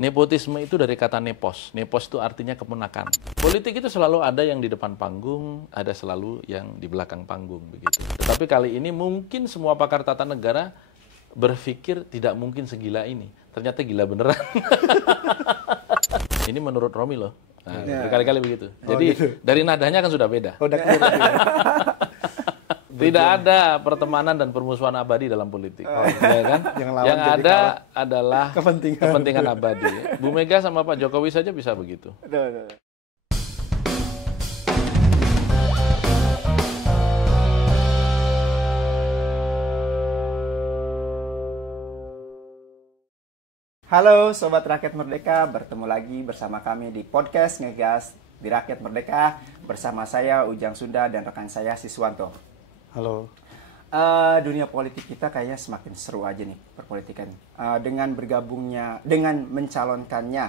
Nepotisme itu dari kata nepos. Nepos itu artinya keponakan. Politik itu selalu ada yang di depan panggung, ada selalu yang di belakang panggung begitu. Tetapi kali ini mungkin semua pakar tata negara berpikir tidak mungkin segila ini. Ternyata gila beneran. Ini menurut Romi loh. Nah, berkali-kali begitu. Jadi gitu. Dari nadanya kan sudah beda. Udah clear. Tidak ada pertemanan dan permusuhan abadi dalam politik. Ya kan? Yang ada adalah kepentingan abadi. Bu Mega sama Pak Jokowi saja bisa begitu. Halo Sobat Rakyat Merdeka, bertemu lagi bersama kami di podcast Ngegas di Rakyat Merdeka. Bersama saya Ujang Sunda dan rekan saya Siswanto. Halo. Dunia politik kita kayaknya semakin seru aja nih perpolitikan. Dengan bergabungnya, dengan mencalonkannya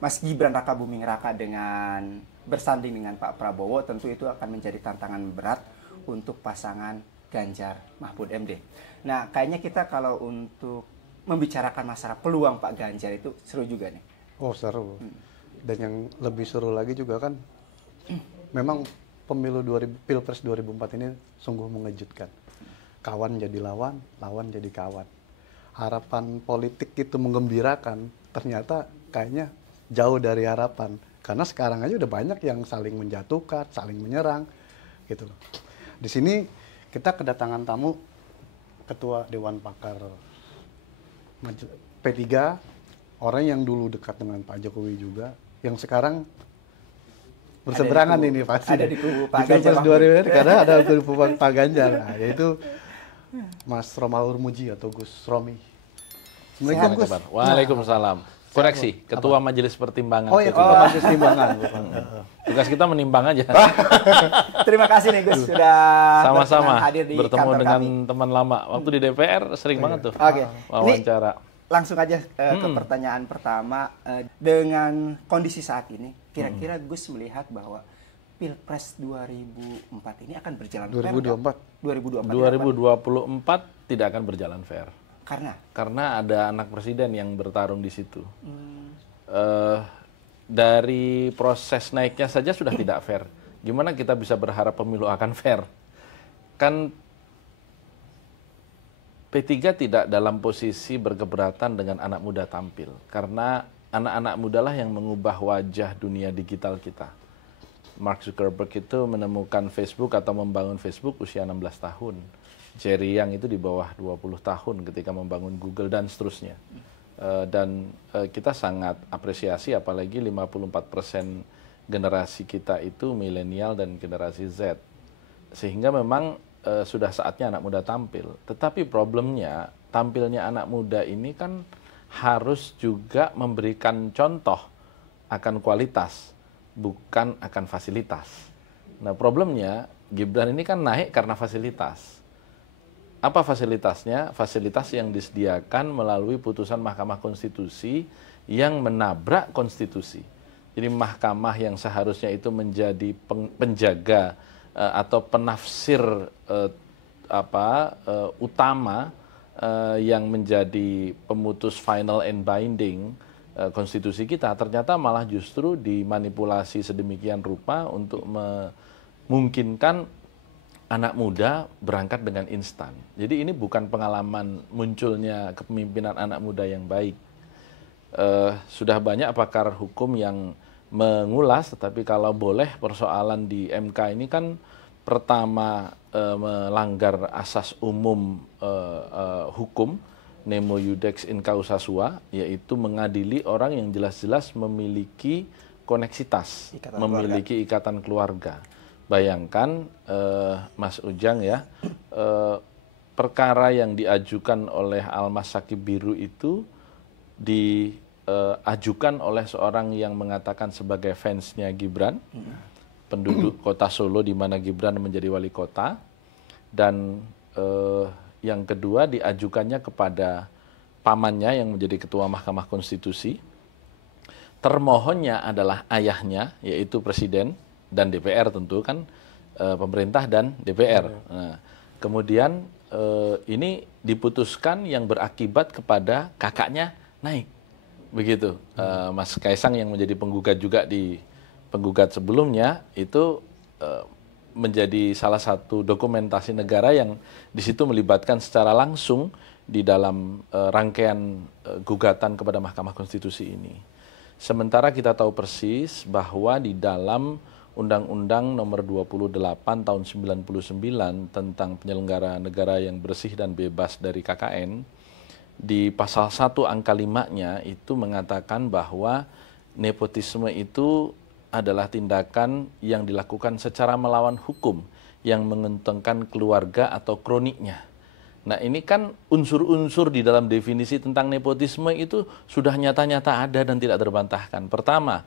Mas Gibran Rakabuming Raka dengan bersanding dengan Pak Prabowo, tentu itu akan menjadi tantangan berat untuk pasangan Ganjar Mahfud MD. Nah, kayaknya kita kalau untuk membicarakan masalah peluang Pak Ganjar itu seru juga nih. Oh, seru. Dan yang lebih seru lagi juga kan, memang Pilpres 2004 ini sungguh mengejutkan. Kawan jadi lawan, lawan jadi kawan. Harapan politik itu menggembirakan, ternyata kayaknya jauh dari harapan. Karena sekarang aja udah banyak yang saling menjatuhkan, saling menyerang, gitu loh. Di sini kita kedatangan tamu Ketua Dewan Pakar P3, orang yang dulu dekat dengan Pak Jokowi juga, yang sekarang berseberangan ini pasti. Ada di kubu Pak Ganjar. Karena ada di kubu Pak Ganjar, nah, yaitu Mas Romahur Muji atau Gus Romi. Assalamualaikum Gus. Waalaikumsalam. Koreksi, Ketua Majelis Pertimbangan. Oh ya, Ketua Majelis Pertimbangan. Tugas kita menimbang aja. Terima kasih nih Gus sudah sama-sama hadir di bertemu kantor dengan kami. teman lama. Waktu di DPR sering banget tuh wawancara. Langsung aja ke pertanyaan pertama. Dengan kondisi saat ini, kira-kira Gus melihat bahwa Pilpres 2004 ini akan berjalan fair? 2024 tidak akan berjalan fair. Karena ada anak presiden yang bertarung di situ. Dari proses naiknya saja sudah tidak fair. Gimana kita bisa berharap pemilu akan fair? Kan P3 tidak dalam posisi berkeberatan dengan anak muda tampil. Karena anak-anak muda lah yang mengubah wajah dunia digital kita. Mark Zuckerberg itu menemukan Facebook atau membangun Facebook usia 16 tahun. Jerry Yang itu di bawah 20 tahun ketika membangun Google dan seterusnya. Kita sangat apresiasi apalagi 54% generasi kita itu milenial dan generasi Z. Sehingga memang sudah saatnya anak muda tampil. Tetapi problemnya tampilnya anak muda ini kan harus juga memberikan contoh akan kualitas, bukan akan fasilitas. Nah problemnya Gibran ini kan naik karena fasilitas. Apa fasilitasnya? Fasilitas yang disediakan melalui putusan Mahkamah Konstitusi yang menabrak konstitusi. Jadi mahkamah yang seharusnya itu menjadi penjaga atau penafsir utama yang menjadi pemutus final and binding konstitusi kita, ternyata malah justru dimanipulasi sedemikian rupa untuk memungkinkan anak muda berangkat dengan instan. Jadi ini bukan pengalaman munculnya kepemimpinan anak muda yang baik. Sudah banyak pakar hukum yang mengulas, tetapi kalau boleh persoalan di MK ini kan pertama melanggar asas umum hukum, nemo iudex in causa sua, yaitu mengadili orang yang jelas-jelas memiliki koneksitas, memiliki ikatan keluarga. Bayangkan Mas Ujang ya, perkara yang diajukan oleh Almas Sakib Biru itu diajukan oleh seorang yang mengatakan sebagai fansnya Gibran, penduduk kota Solo di mana Gibran menjadi wali kota, dan yang kedua diajukannya kepada pamannya yang menjadi ketua Mahkamah Konstitusi. Termohonnya adalah ayahnya, yaitu Presiden dan DPR tentu kan, pemerintah dan DPR. Nah, kemudian ini diputuskan yang berakibat kepada kakaknya naik. begitu. Mas Kaisang yang menjadi penggugat juga di penggugat sebelumnya itu menjadi salah satu dokumentasi negara yang di situ melibatkan secara langsung di dalam rangkaian gugatan kepada Mahkamah Konstitusi ini. Sementara kita tahu persis bahwa di dalam Undang-Undang Nomor 28 Tahun 99 tentang penyelenggara negara yang bersih dan bebas dari KKN, di pasal 1 angka 5-nya itu mengatakan bahwa nepotisme itu adalah tindakan yang dilakukan secara melawan hukum yang menguntungkan keluarga atau kroniknya. Nah, ini kan unsur-unsur di dalam definisi tentang nepotisme itu sudah nyata-nyata ada dan tidak terbantahkan. Pertama,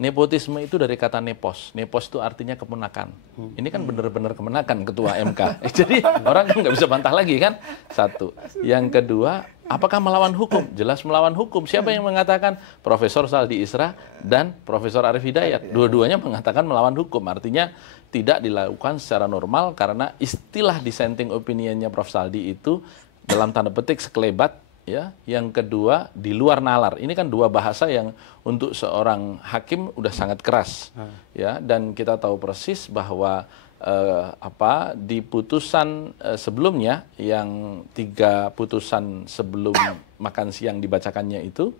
nepotisme itu dari kata nepos. Nepos itu artinya kemenakan. Ini kan benar-benar kemenakan ketua MK. Jadi orang kan nggak bisa bantah lagi kan? Satu. Yang kedua, apakah melawan hukum? Jelas melawan hukum. Siapa yang mengatakan? Profesor Saldi Isra dan Profesor Arif Hidayat. Dua-duanya mengatakan melawan hukum. Artinya tidak dilakukan secara normal karena istilah dissenting opinionnya Prof. Saldi itu dalam tanda petik sekelebat. Ya, yang kedua di luar nalar. Ini kan dua bahasa yang untuk seorang hakim udah sangat keras, ya. Dan kita tahu persis bahwa di putusan sebelumnya yang 3 putusan sebelum makan siang dibacakannya itu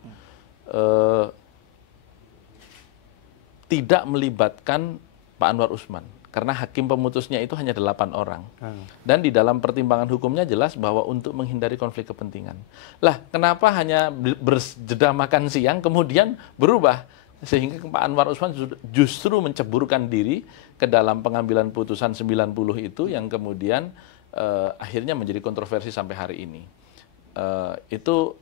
tidak melibatkan Pak Anwar Usman. Karena hakim pemutusnya itu hanya 8 orang. Dan di dalam pertimbangan hukumnya jelas bahwa untuk menghindari konflik kepentingan. Lah, kenapa hanya berjeda makan siang kemudian berubah? Sehingga Pak Anwar Usman justru menceburkan diri ke dalam pengambilan putusan 90 itu yang kemudian akhirnya menjadi kontroversi sampai hari ini. Itu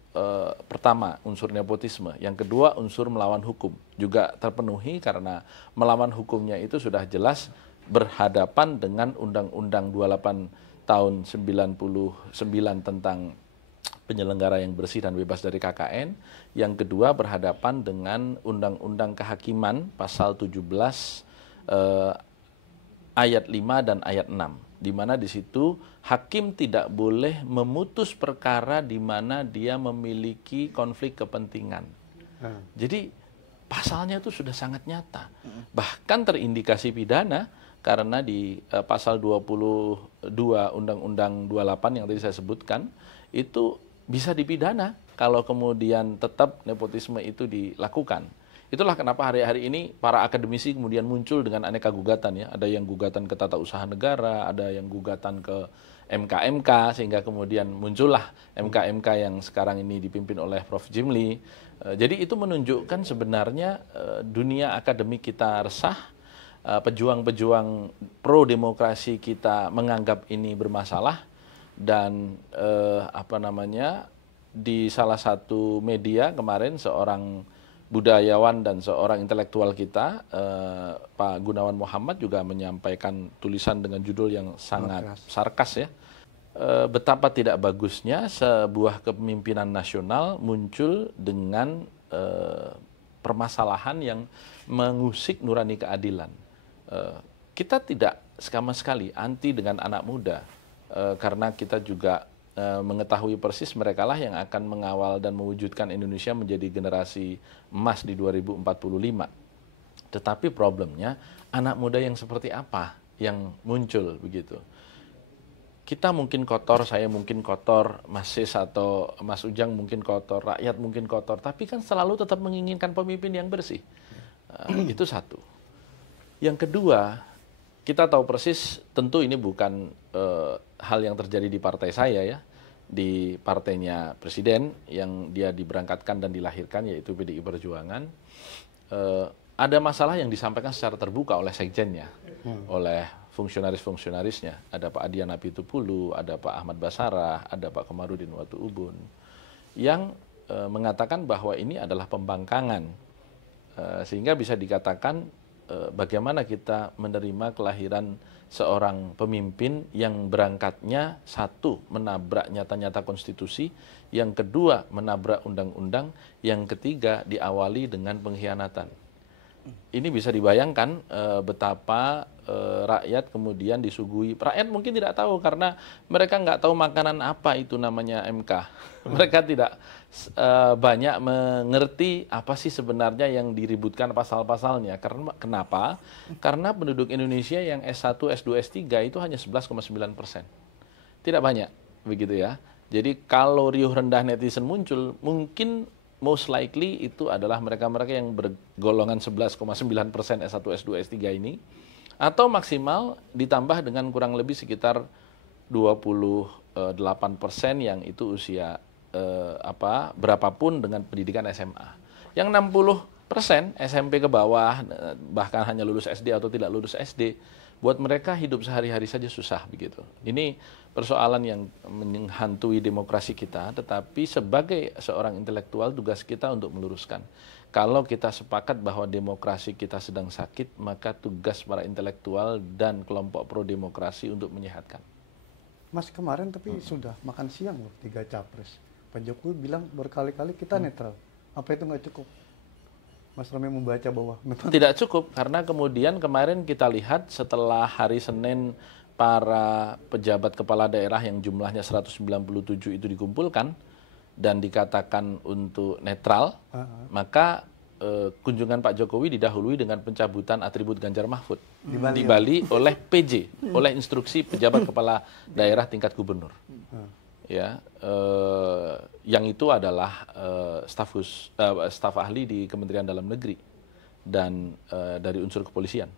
pertama unsur nepotisme. Yang kedua unsur melawan hukum. Juga terpenuhi karena melawan hukumnya itu sudah jelas berhadapan dengan Undang-Undang 28 tahun 99 tentang penyelenggara yang bersih dan bebas dari KKN. Yang kedua berhadapan dengan Undang-Undang Kehakiman pasal 17 ayat 5 dan ayat 6. Di mana di situ hakim tidak boleh memutus perkara di mana dia memiliki konflik kepentingan. Jadi pasalnya itu sudah sangat nyata. Bahkan terindikasi pidana karena di pasal 22 Undang-Undang 28 yang tadi saya sebutkan, itu bisa dipidana kalau kemudian tetap nepotisme itu dilakukan. Itulah kenapa hari-hari ini para akademisi kemudian muncul dengan aneka gugatan ya. Ada yang gugatan ke tata usaha negara, ada yang gugatan ke MK-MK, sehingga kemudian muncullah MK-MK yang sekarang ini dipimpin oleh Prof. Jimli. Jadi itu menunjukkan sebenarnya dunia akademik kita resah, pejuang-pejuang pro-demokrasi kita menganggap ini bermasalah, dan di salah satu media kemarin seorang budayawan dan seorang intelektual kita, Pak Gunawan Muhammad juga menyampaikan tulisan dengan judul yang sangat sarkas ya. Betapa tidak bagusnya sebuah kepemimpinan nasional muncul dengan permasalahan yang mengusik nurani keadilan. Kita tidak sama sekali anti dengan anak muda, karena kita juga mengetahui persis mereka lah yang akan mengawal dan mewujudkan Indonesia menjadi generasi emas di 2045. Tetapi problemnya anak muda yang seperti apa yang muncul begitu. Kita mungkin kotor, saya mungkin kotor, Mas Sis atau Mas Ujang mungkin kotor, rakyat mungkin kotor, tapi kan selalu tetap menginginkan pemimpin yang bersih. Itu satu. Yang kedua, kita tahu persis, tentu ini bukan hal yang terjadi di partai saya ya, di partainya Presiden yang dia diberangkatkan dan dilahirkan yaitu PDI Perjuangan. Ada masalah yang disampaikan secara terbuka oleh sekjennya, oleh fungsionaris-fungsionarisnya. Ada Pak Adian Apitupulu, ada Pak Ahmad Basarah, ada Pak Komarudin Watu Ubun, yang mengatakan bahwa ini adalah pembangkangan, sehingga bisa dikatakan bagaimana kita menerima kelahiran seorang pemimpin yang berangkatnya satu, menabrak nyata-nyata konstitusi, yang kedua menabrak undang-undang, yang ketiga diawali dengan pengkhianatan. Ini bisa dibayangkan betapa rakyat kemudian disuguhi. Rakyat mungkin tidak tahu karena mereka nggak tahu makanan apa itu namanya MK. Mereka tidak banyak mengerti apa sih sebenarnya yang diributkan pasal-pasalnya. Karena kenapa? Karena penduduk Indonesia yang S1, S2, S3 itu hanya 11,9%. Tidak banyak, begitu ya. Jadi kalau riuh rendah netizen muncul, mungkin most likely itu adalah mereka-mereka yang bergolongan 11,9% S1, S2, S3 ini. Atau maksimal ditambah dengan kurang lebih sekitar 28% yang itu usia berapapun dengan pendidikan SMA. Yang 60% SMP ke bawah, bahkan hanya lulus SD atau tidak lulus SD, buat mereka hidup sehari-hari saja susah begitu. Ini persoalan yang menghantui demokrasi kita, tetapi sebagai seorang intelektual tugas kita untuk meluruskan. Kalau kita sepakat bahwa demokrasi kita sedang sakit, maka tugas para intelektual dan kelompok pro-demokrasi untuk menyehatkan. Mas kemarin tapi sudah makan siang loh 3 capres. Pak Jokowi bilang berkali-kali kita netral. Apa itu nggak cukup? Mas Romi membaca bahwa memang tidak cukup, karena kemudian kemarin kita lihat setelah hari Senin para pejabat kepala daerah yang jumlahnya 197 itu dikumpulkan dan dikatakan untuk netral, maka kunjungan Pak Jokowi didahului dengan pencabutan atribut Ganjar Mahfud di Bali oleh PJ, oleh instruksi pejabat kepala daerah tingkat gubernur. Ya, yang itu adalah staf ahli di Kementerian Dalam Negeri dan dari unsur kepolisian.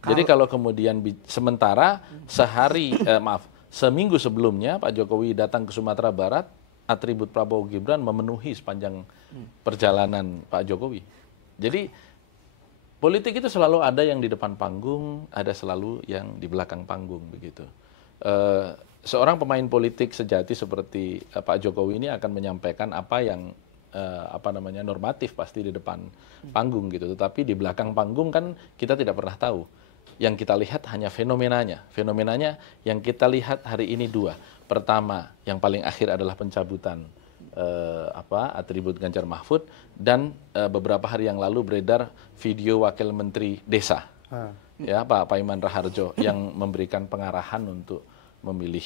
Jadi kalau kemudian sementara seminggu sebelumnya Pak Jokowi datang ke Sumatera Barat, atribut Prabowo Gibran memenuhi sepanjang perjalanan Pak Jokowi. Jadi politik itu selalu ada yang di depan panggung, ada selalu yang di belakang panggung begitu. Seorang pemain politik sejati seperti Pak Jokowi ini akan menyampaikan apa yang normatif pasti di depan panggung gitu. Tetapi di belakang panggung kan kita tidak pernah tahu. Yang kita lihat hanya fenomenanya. Fenomenanya yang kita lihat hari ini 2. Pertama, yang paling akhir adalah pencabutan atribut Ganjar Mahfud, dan beberapa hari yang lalu beredar video Wakil Menteri Desa, ya Pak Paiman Raharjo, yang memberikan pengarahan untuk memilih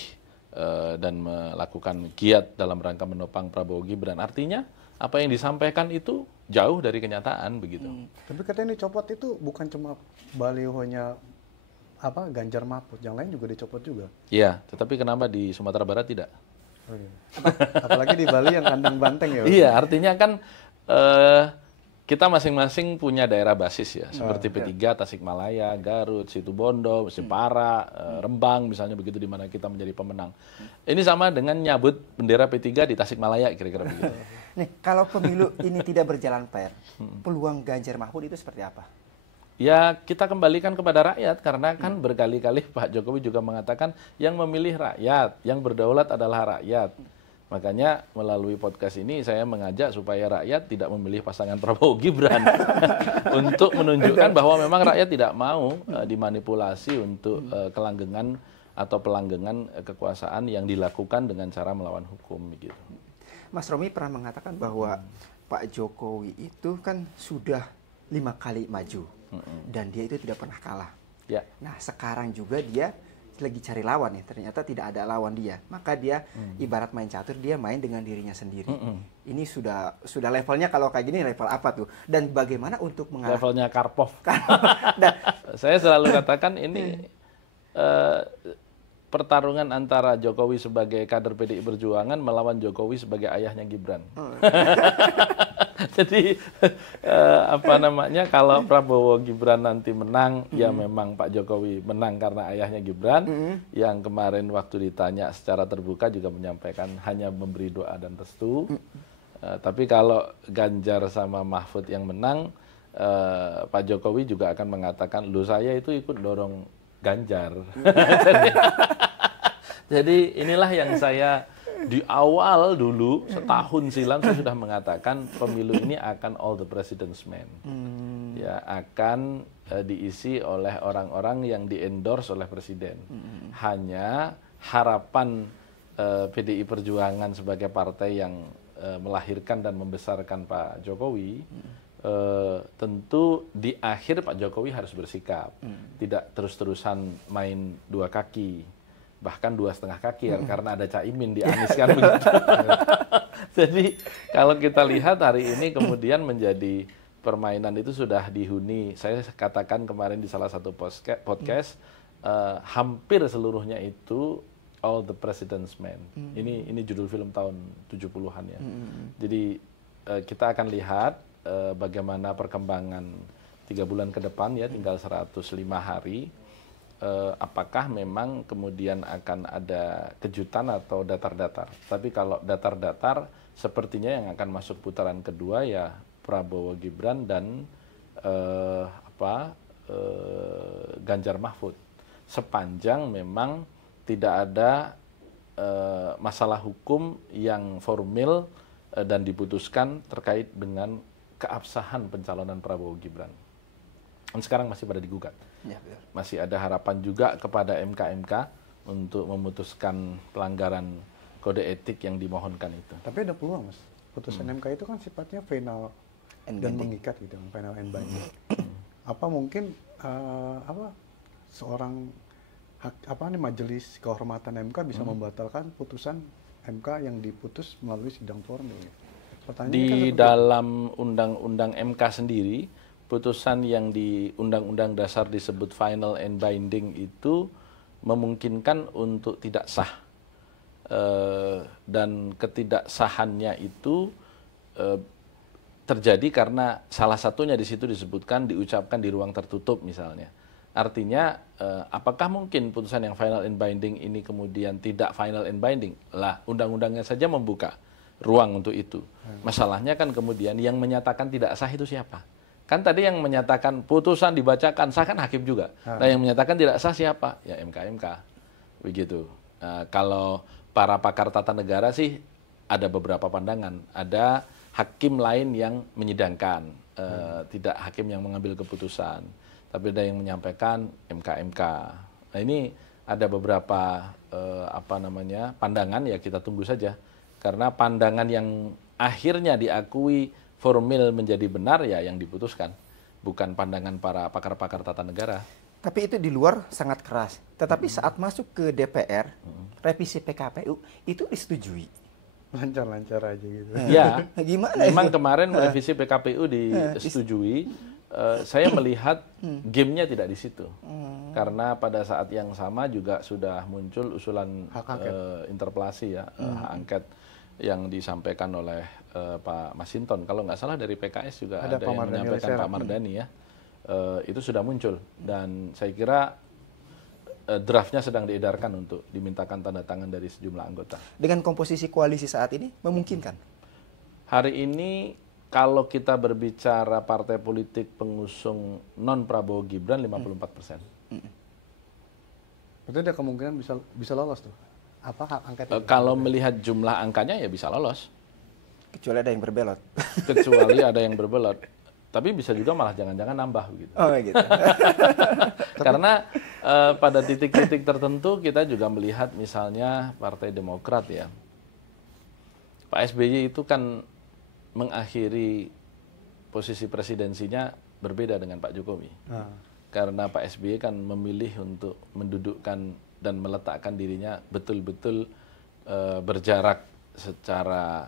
dan melakukan giat dalam rangka menopang Prabowo Gibran. Artinya apa yang disampaikan itu jauh dari kenyataan begitu. Tapi katanya ini copot itu bukan cuma balihonya Ganjar Mahfud, yang lain juga dicopot juga. Iya, tetapi kenapa di Sumatera Barat tidak? Oh, iya. Apalagi di Bali yang kandang banteng ya. Iya, artinya kan kita masing-masing punya daerah basis ya, seperti P3, Tasikmalaya, Garut, Situbondo, Jepara, Rembang misalnya begitu, di mana kita menjadi pemenang. Ini sama dengan nyabut bendera P3 di Tasikmalaya kira-kira begitu. Nih, kalau pemilu ini tidak berjalan fair, peluang Ganjar Mahfud itu seperti apa? Ya, kita kembalikan kepada rakyat, karena kan berkali-kali Pak Jokowi juga mengatakan yang memilih rakyat, yang berdaulat adalah rakyat. Makanya melalui podcast ini saya mengajak supaya rakyat tidak memilih pasangan Prabowo Gibran untuk menunjukkan bahwa memang rakyat tidak mau dimanipulasi untuk kelanggengan atau pelanggengan kekuasaan yang dilakukan dengan cara melawan hukum gitu. Mas Romi pernah mengatakan bahwa Pak Jokowi itu kan sudah 5 kali maju dan dia itu tidak pernah kalah. Ya. Nah, sekarang juga dia lagi cari lawan nih, ternyata tidak ada lawan dia. Maka dia ibarat main catur, dia main dengan dirinya sendiri. Ini sudah levelnya, kalau kayak gini level apa tuh? Dan bagaimana untuk mengalahkan levelnya Karpov. Saya selalu katakan ini pertarungan antara Jokowi sebagai kader PDI Perjuangan melawan Jokowi sebagai ayahnya Gibran. Jadi kalau Prabowo Gibran nanti menang, ya memang Pak Jokowi menang karena ayahnya Gibran. Yang kemarin waktu ditanya secara terbuka juga menyampaikan hanya memberi doa dan restu. Tapi kalau Ganjar sama Mahfud yang menang, Pak Jokowi juga akan mengatakan, loh saya itu ikut dorong Ganjar. Jadi inilah yang saya di awal dulu, setahun silam saya sudah mengatakan pemilu ini akan all the president's men. Ya, akan diisi oleh orang-orang yang di-endorse oleh presiden. Hanya harapan PDI Perjuangan sebagai partai yang melahirkan dan membesarkan Pak Jokowi tentu di akhir Pak Jokowi harus bersikap, tidak terus-terusan main dua kaki, bahkan 2,5 kaki ya, karena ada Caimin di Anies kan begitu. Jadi kalau kita lihat hari ini kemudian menjadi permainan itu sudah dihuni. Saya katakan kemarin di salah satu podcast, hampir seluruhnya itu All the President's Men. Ini judul film tahun 70-an ya. Jadi kita akan lihat bagaimana perkembangan 3 bulan ke depan ya, tinggal 105 hari. Apakah memang kemudian akan ada kejutan atau datar-datar. Tapi kalau datar-datar sepertinya yang akan masuk putaran kedua ya Prabowo Gibran dan Ganjar Mahfud. Sepanjang memang tidak ada masalah hukum yang formil dan diputuskan terkait dengan keabsahan pencalonan Prabowo Gibran. Dan sekarang masih pada digugat. Ya, betul. Masih ada harapan juga kepada MK untuk memutuskan pelanggaran kode etik yang dimohonkan itu. Tapi ada peluang, Mas. Putusan MK itu kan sifatnya final dan mengikat gitu, final and binding. Apa mungkin seorang majelis kehormatan MK bisa membatalkan putusan MK yang diputus melalui sidang formil? Di dalam undang-undang MK sendiri, putusan yang di Undang-Undang Dasar disebut final and binding itu memungkinkan untuk tidak sah. Dan ketidaksahannya itu terjadi karena salah satunya di situ disebutkan diucapkan di ruang tertutup misalnya. Artinya apakah mungkin putusan yang final and binding ini kemudian tidak final and binding? Lah, undang-undangnya saja membuka ruang untuk itu. Masalahnya kan kemudian yang menyatakan tidak sah itu siapa? Kan tadi yang menyatakan putusan dibacakan sah kan hakim juga. Nah, yang menyatakan tidak sah siapa? Ya MK. Begitu. Kalau para pakar tata negara sih ada beberapa pandangan. Ada hakim lain yang menyidangkan, tidak hakim yang mengambil keputusan. Tapi ada yang menyampaikan MK. Nah, ini ada beberapa pandangan, ya kita tunggu saja. Karena pandangan yang akhirnya diakui formil menjadi benar ya yang diputuskan, bukan pandangan para pakar-pakar tata negara. Tapi itu di luar sangat keras. Tetapi saat masuk ke DPR, revisi PKPU itu disetujui. Lancar-lancar aja gitu. Ya, gimana? Memang kemarin revisi PKPU disetujui. Saya melihat gamenya tidak di situ. Karena pada saat yang sama juga sudah muncul usulan interpelasi ya, hak angket yang disampaikan oleh Pak Masinton. Kalau nggak salah dari PKS juga ada yang menyampaikan Pak Mardani ya. Itu sudah muncul dan saya kira draftnya sedang diedarkan untuk dimintakan tanda tangan dari sejumlah anggota. Dengan komposisi koalisi saat ini memungkinkan? Hari ini kalau kita berbicara partai politik pengusung non Prabowo Gibran 54%. Berarti ada kemungkinan bisa lolos tuh. Apa hak angket? Kalau melihat jumlah angkanya ya bisa lolos. Kecuali ada yang berbelot. Kecuali ada yang berbelot. Tapi bisa juga malah jangan-jangan nambah begitu. Oh gitu. Karena pada titik-titik tertentu kita juga melihat misalnya Partai Demokrat ya. Pak SBY itu kan mengakhiri posisi presidensinya berbeda dengan Pak Jokowi. Karena Pak SBY kan memilih untuk mendudukkan dan meletakkan dirinya betul-betul berjarak secara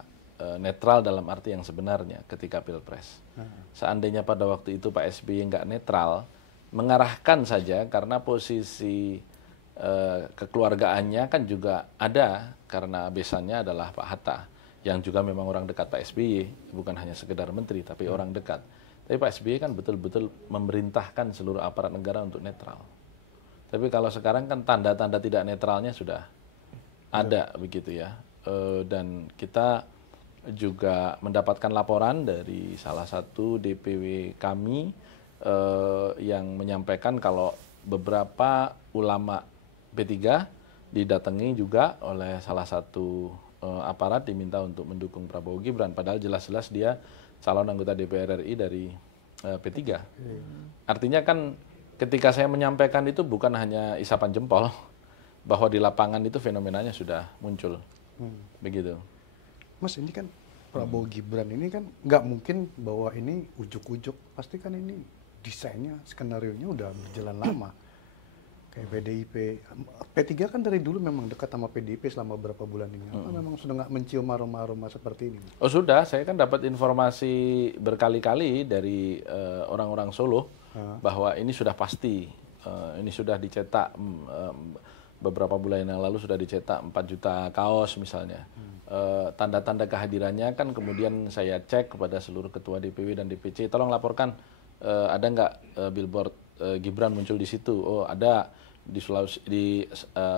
netral dalam arti yang sebenarnya ketika Pilpres. Seandainya pada waktu itu Pak SBY nggak netral, mengarahkan saja karena posisi kekeluargaannya kan juga ada karena besannya adalah Pak Hatta yang juga memang orang dekat Pak SBY, bukan hanya sekedar menteri tapi orang dekat. Tapi Pak SBY kan betul-betul memerintahkan seluruh aparat negara untuk netral. Tapi kalau sekarang kan tanda-tanda tidak netralnya sudah ada begitu ya. Dan kita juga mendapatkan laporan dari salah satu DPW kami yang menyampaikan kalau beberapa ulama P3 didatangi juga oleh salah satu aparat diminta untuk mendukung Prabowo Gibran. Padahal jelas-jelas dia calon anggota DPR RI dari P3. Artinya kan ketika saya menyampaikan itu bukan hanya isapan jempol, bahwa di lapangan itu fenomenanya sudah muncul. Begitu. Mas, ini kan Prabowo Gibran ini kan nggak mungkin bahwa ini ujuk-ujuk, pasti kan ini desainnya, skenario-nya udah berjalan lama. Kayak PDIP, P3 kan dari dulu memang dekat sama PDIP selama beberapa bulan ini. Apa memang sudah nggak mencium aroma-aroma seperti ini? Oh sudah, saya kan dapat informasi berkali-kali dari orang-orang Solo bahwa ini sudah pasti, ini sudah dicetak beberapa bulan yang lalu sudah dicetak 4 juta kaos misalnya. Tanda-tanda kehadirannya kan kemudian saya cek kepada seluruh ketua DPW dan DPC, tolong laporkan ada nggak billboard Gibran muncul di situ. Oh ada, di Sulawesi, di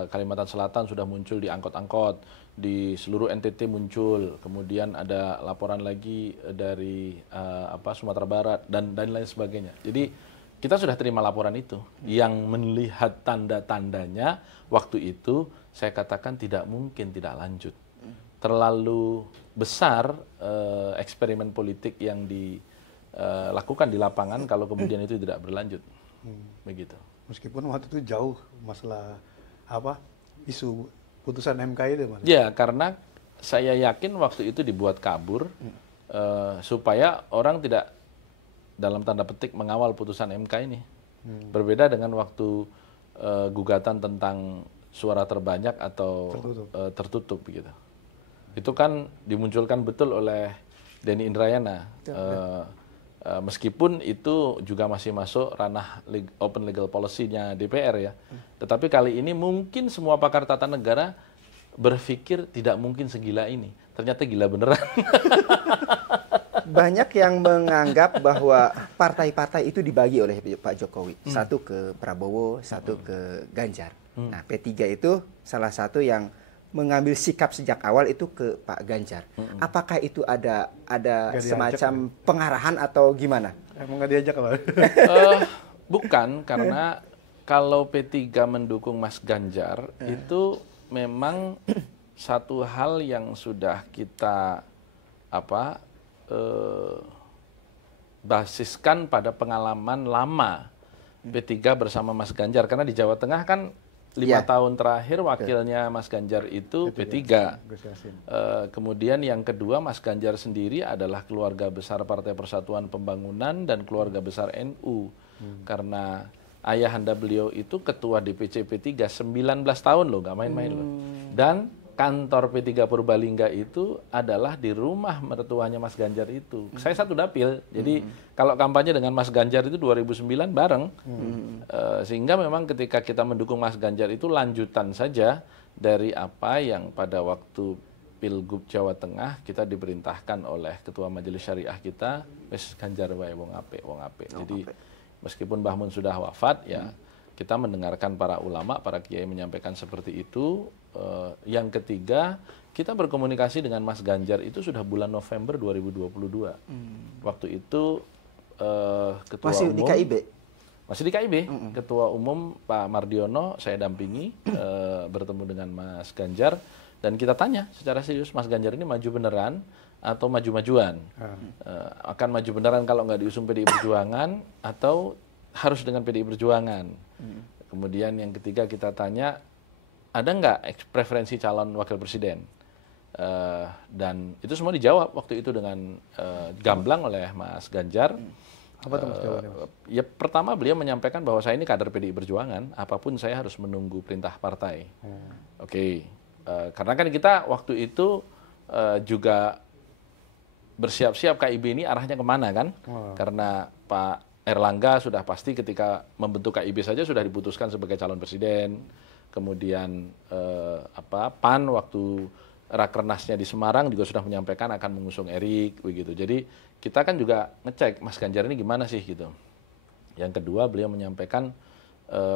Kalimantan Selatan sudah muncul di angkot-angkot, di seluruh NTT muncul, kemudian ada laporan lagi dari Sumatera Barat dan lain sebagainya. Jadi kita sudah terima laporan itu. Yang melihat tanda-tandanya waktu itu saya katakan tidak mungkin tidak lanjut. Terlalu besar eksperimen politik yang dilakukan di lapangan kalau kemudian itu tidak berlanjut. Begitu. Meskipun waktu itu jauh masalah isu putusan MK itu, Mas. Ya, karena saya yakin waktu itu dibuat kabur supaya orang tidak dalam tanda petik mengawal putusan MK ini. Berbeda dengan waktu gugatan tentang suara terbanyak atau tertutup begitu. Itu kan dimunculkan betul oleh Denny Indrayana. Meskipun itu juga masih masuk ranah open legal policy-nya DPR ya. Tetapi kali ini mungkin semua pakar tata negara berpikir tidak mungkin segila ini. Ternyata gila beneran. Banyak yang menganggap bahwa partai-partai itu dibagi oleh Pak Jokowi. Satu ke Prabowo, satu ke Ganjar. Nah, P3 itu salah satu yang mengambil sikap sejak awal itu ke Pak Ganjar. Apakah itu ada semacam pengarahan atau gimana? Emang nggak diajak apa? Bukan, karena kalau P3 mendukung Mas Ganjar itu memang satu hal yang sudah kita basiskan pada pengalaman lama P3 bersama Mas Ganjar, karena di Jawa Tengah kan 5 tahun terakhir wakilnya Mas Ganjar itu P3. Kemudian yang kedua, Mas Ganjar sendiri adalah keluarga besar Partai Persatuan Pembangunan dan keluarga besar NU. Karena ayahanda beliau itu ketua DPC P3 19 tahun loh, nggak main-main loh. Dan kantor P3 Purbalingga itu adalah di rumah mertuanya Mas Ganjar itu. Saya satu dapil, jadi kalau kampanye dengan Mas Ganjar itu 2009 bareng. Sehingga memang ketika kita mendukung Mas Ganjar itu lanjutan saja dari apa yang pada waktu Pilgub Jawa Tengah kita diperintahkan oleh Ketua Majelis Syariah kita, wis Ganjar wae wong apik, wong apik. Jadi meskipun Mbah Mun sudah wafat ya, kita mendengarkan para ulama, para kiai menyampaikan seperti itu. Yang ketiga, kita berkomunikasi dengan Mas Ganjar itu sudah bulan November 2022. Waktu itu Ketua Masih Umum di KIB? Masih di KIB. Ketua Umum Pak Mardiono saya dampingi bertemu dengan Mas Ganjar dan kita tanya secara serius, Mas Ganjar ini maju beneran atau maju-majuan? Akan maju beneran kalau nggak diusung PDI Perjuangan atau harus dengan PDI Perjuangan? Kemudian yang ketiga kita tanya, ada nggak preferensi calon wakil presiden? Dan itu semua dijawab waktu itu dengan gamblang oleh Mas Ganjar. Apa tuh Mas jawabannya, Mas? Ya pertama beliau menyampaikan bahwa saya ini kader PDI Perjuangan, apapun saya harus menunggu perintah partai. Oke. Karena kan kita waktu itu juga bersiap-siap KIB ini arahnya kemana kan? Karena Pak Erlangga sudah pasti ketika membentuk KIB saja sudah diputuskan sebagai calon presiden. Kemudian PAN waktu rakernasnya di Semarang juga sudah menyampaikan akan mengusung Erik begitu. Jadi kita kan juga ngecek Mas Ganjar ini gimana sih gitu. Yang kedua beliau menyampaikan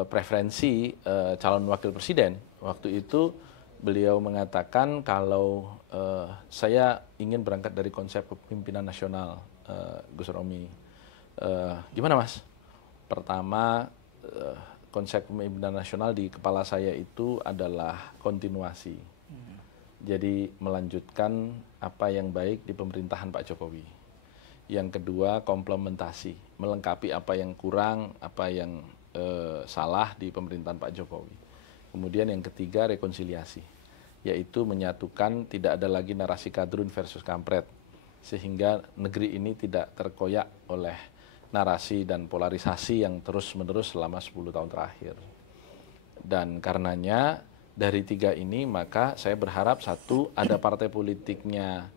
preferensi calon wakil presiden. Waktu itu beliau mengatakan kalau saya ingin berangkat dari konsep kepemimpinan nasional, Gus Romi. Gimana Mas? Pertama konsep kepemimpinan nasional di kepala saya itu adalah kontinuasi. Jadi melanjutkan apa yang baik di pemerintahan Pak Jokowi. Yang kedua komplementasi, melengkapi apa yang kurang, apa yang salah di pemerintahan Pak Jokowi. Kemudian yang ketiga rekonsiliasi, yaitu menyatukan tidak ada lagi narasi kadrun versus kampret. sehingga negeri ini tidak terkoyak oleh narasi dan polarisasi yang terus-menerus selama 10 tahun terakhir. Dan karenanya dari 3 ini maka saya berharap satu, ada partai politiknya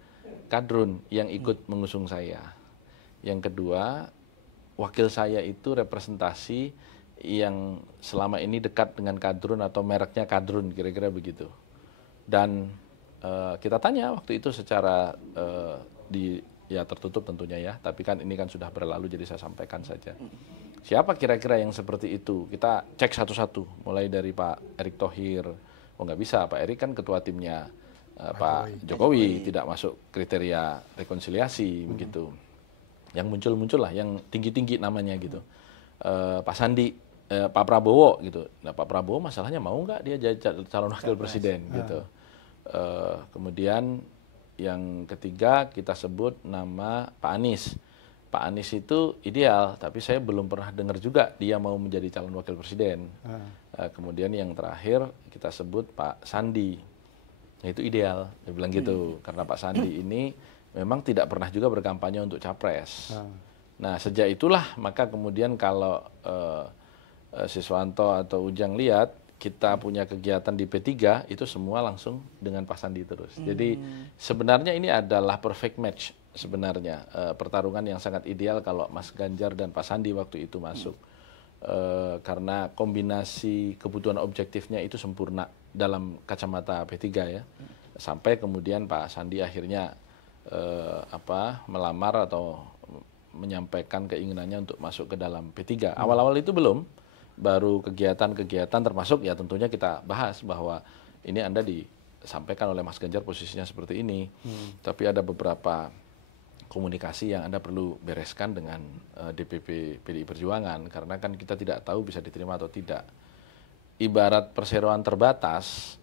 kadrun yang ikut mengusung saya. Yang kedua, wakil saya itu representasi yang selama ini dekat dengan kadrun atau mereknya kadrun, kira-kira begitu. Dan kita tanya waktu itu secara tertutup tentunya ya, tapi kan ini kan sudah berlalu jadi saya sampaikan saja. Siapa kira-kira yang seperti itu? Kita cek satu-satu, mulai dari Pak Erick Thohir. Oh nggak bisa, Pak Erick kan ketua timnya Pak Jokowi, tidak masuk kriteria rekonsiliasi begitu. Yang muncul-muncul lah, yang tinggi-tinggi namanya gitu. Pak Sandi, Pak Prabowo gitu. Nah Pak Prabowo masalahnya mau nggak dia jadi calon wakil presiden gitu. Kemudian yang ketiga kita sebut nama Pak Anies. Pak Anies itu ideal, tapi saya belum pernah dengar juga dia mau menjadi calon wakil presiden. Kemudian yang terakhir kita sebut Pak Sandi. Nah, itu ideal, dia bilang gitu. Karena Pak Sandi ini memang tidak pernah juga berkampanye untuk capres. Nah, sejak itulah maka kemudian kalau Siswanto atau Ujang lihat kita punya kegiatan di P3 itu semua langsung dengan Pak Sandi terus. Jadi sebenarnya ini adalah perfect match sebenarnya, pertarungan yang sangat ideal kalau Mas Ganjar dan Pak Sandi waktu itu masuk. Karena kombinasi kebutuhan objektifnya itu sempurna dalam kacamata P3 ya. Sampai kemudian Pak Sandi akhirnya melamar atau menyampaikan keinginannya untuk masuk ke dalam P3. Awal-awal itu belum, baru kegiatan-kegiatan termasuk ya tentunya kita bahas bahwa ini Anda disampaikan oleh Mas Ganjar posisinya seperti ini, tapi ada beberapa komunikasi yang Anda perlu bereskan dengan DPP PDI Perjuangan, karena kan kita tidak tahu bisa diterima atau tidak. Ibarat perseroan terbatas,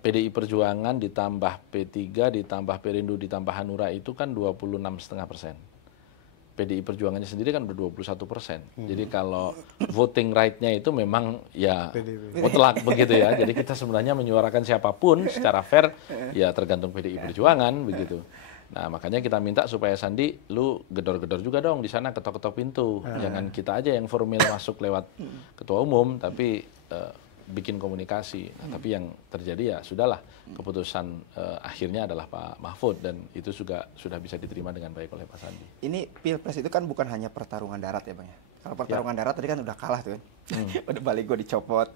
PDI Perjuangan ditambah P3, ditambah Perindo, ditambah Hanura itu kan 26,5%. PDI Perjuangannya sendiri kan udah 21%. Jadi kalau voting right-nya itu memang ya mutlak begitu ya. Jadi kita sebenarnya menyuarakan siapapun secara fair ya tergantung PDI Perjuangan begitu. Nah makanya kita minta supaya Sandi lu gedor-gedor juga dong di sana, ketok-ketok pintu. Jangan kita aja yang formal masuk lewat ketua umum, tapi bikin komunikasi. Nah, tapi yang terjadi ya sudahlah, keputusan akhirnya adalah Pak Mahfud dan itu juga sudah bisa diterima dengan baik oleh Pak Sandi. Ini Pilpres itu kan bukan hanya pertarungan darat ya Bang ya. Kalau pertarungan darat tadi kan udah kalah tuh kan. Udah balik gue dicopot.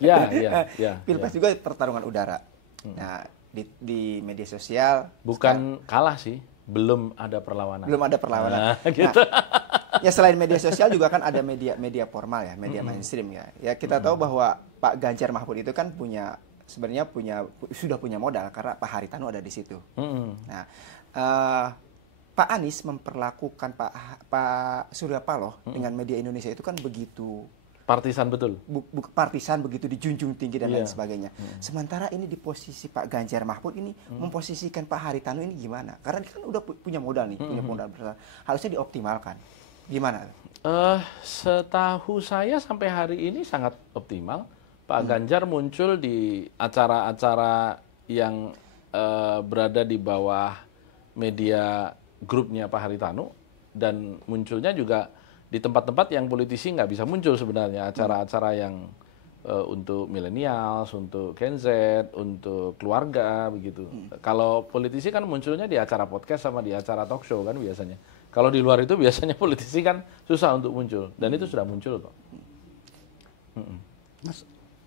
Ya. Pilpres juga pertarungan udara. Nah, di media sosial bukan kalah sih, belum ada perlawanan. Belum ada perlawanan. Nah, gitu. Ya selain media sosial juga kan ada media formal ya, media mainstream ya. Ya kita tahu bahwa Pak Ganjar Mahfud itu kan sudah punya modal karena Pak Haritanu ada di situ. Nah, Pak Anies memperlakukan Pak Surya Paloh dengan media Indonesia itu kan begitu partisan betul. Partisan begitu dijunjung tinggi dan lain sebagainya. Sementara ini di posisi Pak Ganjar Mahfud ini memposisikan Pak Haritanu ini gimana? Karena dia kan udah punya modal nih, punya modal besar. Harusnya dioptimalkan. Gimana? Setahu saya sampai hari ini sangat optimal. Pak Ganjar muncul di acara-acara yang berada di bawah media grupnya Pak Haritanu, dan munculnya juga di tempat-tempat yang politisi nggak bisa muncul sebenarnya, acara-acara yang untuk milenials, untuk Gen Z, untuk keluarga begitu. Kalau politisi kan munculnya di acara podcast sama di acara talk show kan biasanya. Kalau di luar itu biasanya politisi kan susah untuk muncul, dan itu sudah muncul kok. Mas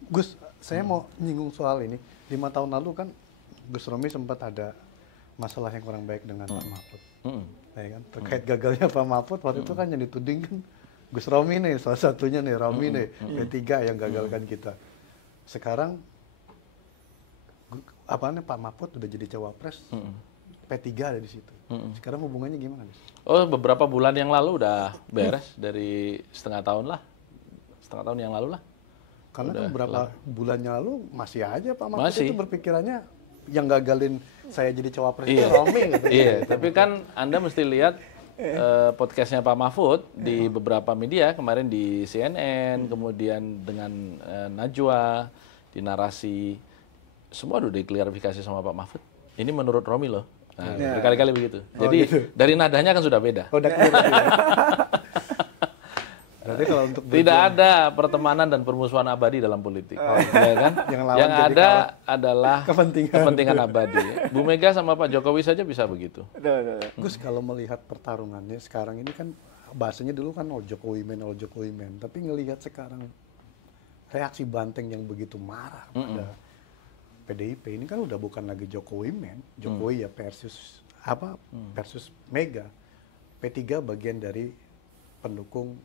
Gus, saya mau nyinggung soal ini. 5 tahun lalu kan Gus Romi sempat ada masalah yang kurang baik dengan Pak Mahfud. Ya kan? Terkait gagalnya Pak Mahfud, waktu itu kan yang dituding kan Gus Romi nih, salah satunya nih, Romi nih, P3 yang gagalkan kita. Sekarang Pak Mahfud udah jadi cawapres, P3 ada di situ. Sekarang hubungannya gimana, Gus? Oh, beberapa bulan yang lalu udah beres, dari setengah tahun yang lalu lah. Karena kan beberapa bulan yang lalu masih aja Pak Mahfud itu berpikirannya yang gagalin saya jadi cawapres itu Romi. Iya, tapi kan Anda mesti lihat podcastnya Pak Mahfud di beberapa media, kemarin di CNN, kemudian dengan Najwa, di Narasi, semua udah diklarifikasi sama Pak Mahfud. Ini menurut Romi loh, Nah, Ya. berkali-kali begitu. Oh, Jadi gitu. dari nadanya kan sudah beda. Oh, udah clear lagi ya. Berarti kalau untuk Tidak ada pertemanan dan permusuhan abadi dalam politik, ya kan? Yang lawan Yang jadi ada kalah. adalah kepentingan abadi. Bu Mega sama Pak Jokowi saja bisa begitu. Gus, kalau melihat pertarungannya sekarang ini kan bahasanya dulu kan all Jokowi man, tapi ngelihat sekarang reaksi Banteng yang begitu marah pada PDIP ini kan udah bukan lagi Jokowi man, Jokowi ya versus versus Mega. P3 bagian dari pendukung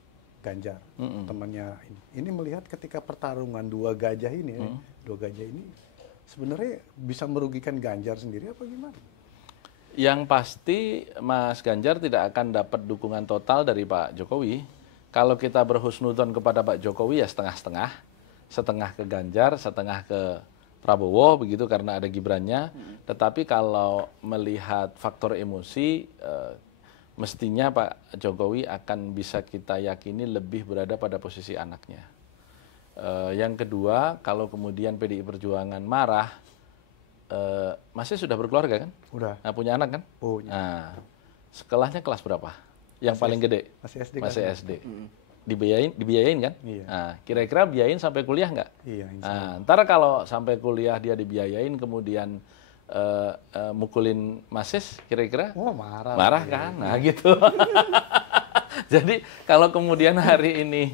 Ganjar, temannya ini. Ini melihat ketika pertarungan dua gajah ini sebenarnya bisa merugikan Ganjar sendiri apa gimana? Yang pasti Mas Ganjar tidak akan dapat dukungan total dari Pak Jokowi. Kalau kita berhusnudon kepada Pak Jokowi ya setengah-setengah, setengah ke Ganjar, setengah ke Prabowo begitu karena ada Gibrannya. Tetapi kalau melihat faktor emosi, mestinya Pak Jokowi akan bisa kita yakini lebih berada pada posisi anaknya. Yang kedua, kalau kemudian PDI Perjuangan marah, masih sudah berkeluarga kan? Udah. Nah, punya anak kan? Punya. Nah, sekolahnya kelas berapa? Yang paling gede? Masih SD Masih kan? SD. Dibiayain kan? Iya. Nah, kira-kira biayain sampai kuliah nggak? Iya, insya Nah, ntar kalau sampai kuliah dia dibiayain, kemudian mukulin Masis, kira-kira marah. marah kan? Nah, gitu. Jadi kalau kemudian hari ini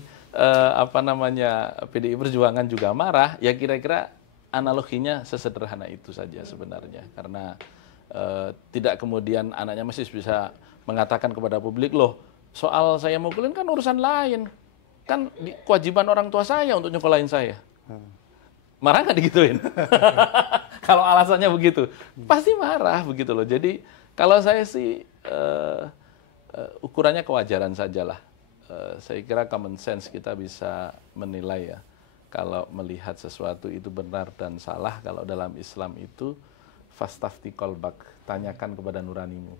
PDI Perjuangan juga marah, ya kira-kira analoginya sesederhana itu saja sebenarnya. Karena tidak kemudian anaknya Masis bisa mengatakan kepada publik, loh soal saya mukulin kan urusan lain. Kan kewajiban orang tua saya untuk nyekolahin saya. Marah nggak digituin? Kalau alasannya begitu, pasti marah begitu loh. Jadi kalau saya sih ukurannya kewajaran sajalah. Saya kira common sense kita bisa menilai ya. Kalau melihat sesuatu itu benar dan salah, kalau dalam Islam itu fastafti qalbak, tanyakan kepada nuranimu.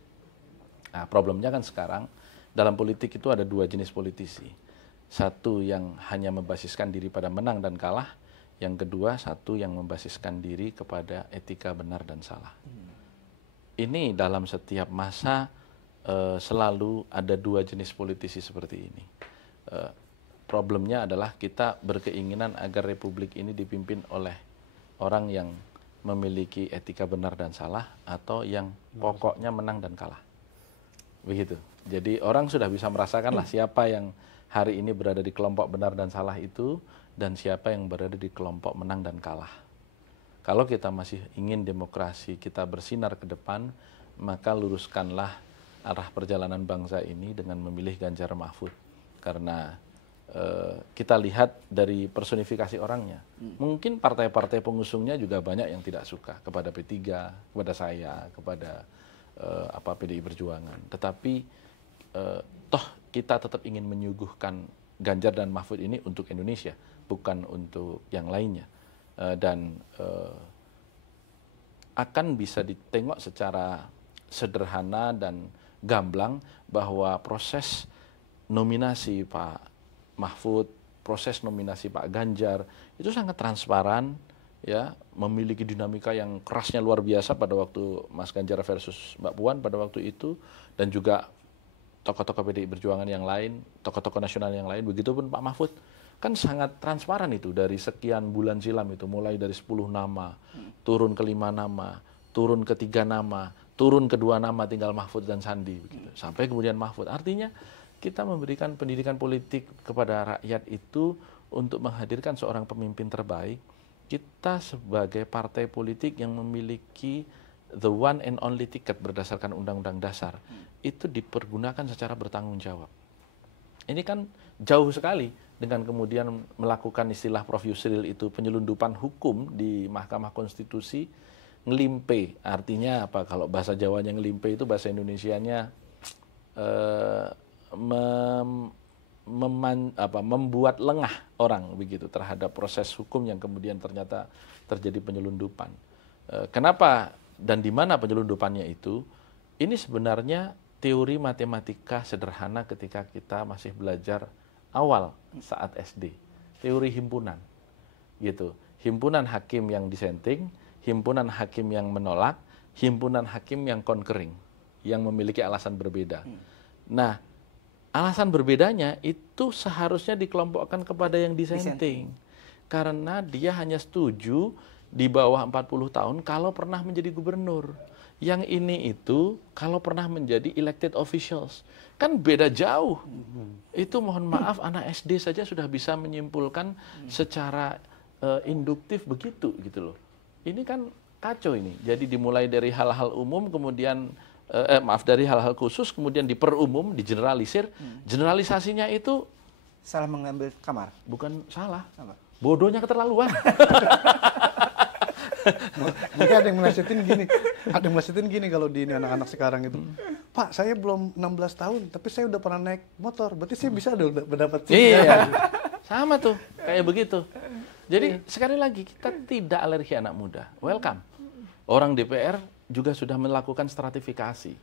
Nah, problemnya kan sekarang dalam politik itu ada dua jenis politisi. Satu yang hanya membasiskan diri pada menang dan kalah. Yang kedua, satu yang membasiskan diri kepada etika benar dan salah. Ini dalam setiap masa selalu ada dua jenis politisi seperti ini. Problemnya adalah kita berkeinginan agar republik ini dipimpin oleh orang yang memiliki etika benar dan salah atau yang pokoknya menang dan kalah. Begitu. Jadi orang sudah bisa merasakanlah siapa yang hari ini berada di kelompok benar dan salah itu, dan siapa yang berada di kelompok menang dan kalah. Kalau kita masih ingin demokrasi kita bersinar ke depan, maka luruskanlah arah perjalanan bangsa ini dengan memilih Ganjar Mahfud. Karena kita lihat dari personifikasi orangnya. Mungkin partai-partai pengusungnya juga banyak yang tidak suka kepada P3, kepada saya, kepada PDI Perjuangan. Tetapi toh kita tetap ingin menyuguhkan Ganjar dan Mahfud ini untuk Indonesia, bukan untuk yang lainnya. Dan akan bisa ditengok secara sederhana dan gamblang bahwa proses nominasi Pak Mahfud, proses nominasi Pak Ganjar itu sangat transparan, ya, memiliki dinamika yang kerasnya luar biasa pada waktu Mas Ganjar versus Mbak Puan pada waktu itu, dan juga tokoh-tokoh PDI Perjuangan yang lain, tokoh-tokoh nasional yang lain, begitupun Pak Mahfud. Kan sangat transparan itu dari sekian bulan silam itu, mulai dari 10 nama, turun ke 5 nama, turun ke 3 nama, turun ke 2 nama, tinggal Mahfud dan Sandi, begitu. Sampai kemudian Mahfud. Artinya kita memberikan pendidikan politik kepada rakyat itu untuk menghadirkan seorang pemimpin terbaik. Kita sebagai partai politik yang memiliki the one and only ticket berdasarkan Undang-Undang Dasar, itu dipergunakan secara bertanggung jawab. Ini kan jauh sekali dengan kemudian melakukan istilah Prof. Yusril itu penyelundupan hukum di Mahkamah Konstitusi, ngelimpe. Artinya apa? Kalau bahasa Jawanya ngelimpe itu, bahasa Indonesianya membuat lengah orang begitu terhadap proses hukum yang kemudian ternyata terjadi penyelundupan. Kenapa dan di mana penyelundupannya itu? Ini sebenarnya teori matematika sederhana ketika kita masih belajar awal saat SD. Teori himpunan. Gitu. Himpunan hakim yang disenting, himpunan hakim yang menolak, himpunan hakim yang concurring, yang memiliki alasan berbeda. Nah, alasan berbedanya itu seharusnya dikelompokkan kepada yang dissenting. Karena dia hanya setuju di bawah 40 tahun kalau pernah menjadi gubernur. Yang ini itu kalau pernah menjadi elected officials. Kan beda jauh. Itu mohon maaf anak SD saja sudah bisa menyimpulkan secara induktif begitu gitu loh. Ini kan kacau ini. Jadi dimulai dari hal-hal umum kemudian dari hal-hal khusus kemudian diperumum, digeneralisir. Generalisasinya itu Salah mengambil kamar. bukan salah. Apa? Bodohnya keterlaluan. Mungkin ada yang melesetin gini kalau di ini anak-anak sekarang itu. Pak, saya belum 16 tahun, tapi saya udah pernah naik motor. Berarti saya bisa dong mendapat SIM. Iya. Sama tuh, kayak begitu. Jadi sekali lagi kita tidak alergi anak muda. Welcome. Orang DPR juga sudah melakukan stratifikasi.